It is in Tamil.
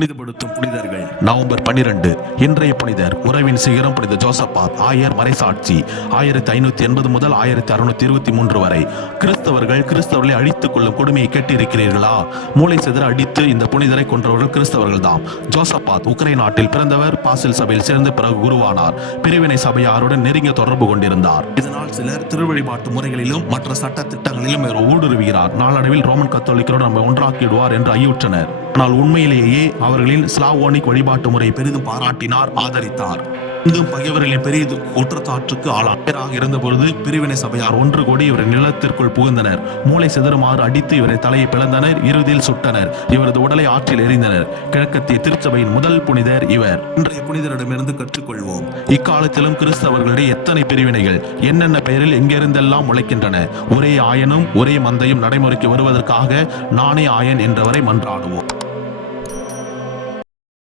புனிதப்படுத்தும் புனிதர்கள். நவம்பர் 12. இன்றைய புனிதர் உறவின் சிகரம் புனித ஜோசபாத் ஆயர் மறைசாட்சி 1580 முதல் 1623 வரை. கிறிஸ்தவர்களை அழித்துக் கொள்ளும் கொடுமையை கேட்டிருக்கிறீர்களா? மூளை சிதற அடித்து இந்த புனிதரை கொன்றவர்கள் கிறிஸ்தவர்கள் தாம். ஜோசபாத் உக்ரைன் நாட்டில் பிறந்தவர். பாசில் சபையில் சேர்ந்து பிறகு குருவானார். பிரிவினை சபையாருடன் நெருங்கிய தொடர்பு கொண்டிருந்தார். இதனால் சிலர் திருவழிபாட்டு முறைகளிலும் மற்ற சட்ட திட்டங்களிலும் இவர் ஊடுருவுகிறார். நாளடைவில் ரோமன் கத்தோலிக்கரோடு நம்மை ஒன்றாக்கிடுவார் என்று ஐயுற்றனர். ஆனால் உண்மையிலேயே அவர்களின் ஸ்லாவோனிக் வழிபாட்டு முறையை பெரிதும் பாராட்டினார், ஆதரித்தார். இங்கும் பகைவர்களின் பெரிய குற்றச்சாட்டுக்கு ஆளாக இருந்தபொழுது பிரிவினை சபையார் ஒன்று கூடி இவரை நிலத்திற்குள் புகுந்தனர். மூளை சிதறுமாறு அடித்து இவரை தலையை பிளந்தனர். இறுதியில் சுட்டனர். இவரது உடலை ஆற்றில் எறிந்தனர். கிழக்கத்திய திருச்சபையின் முதல் புனிதர் இவர். இன்றைய புனிதரிடமிருந்து கற்றுக்கொள்வோம். இக்காலத்திலும் கிறிஸ்தவர்களிடையே எத்தனை பிரிவினைகள், என்னென்ன பெயரில் எங்கிருந்தெல்லாம் முளைக்கின்றன. ஒரே ஆயனும் ஒரே மந்தையும் நடைமுறைக்கு வருவதற்காக நானே ஆயன் என்றவரை மன்றாடுவோம்.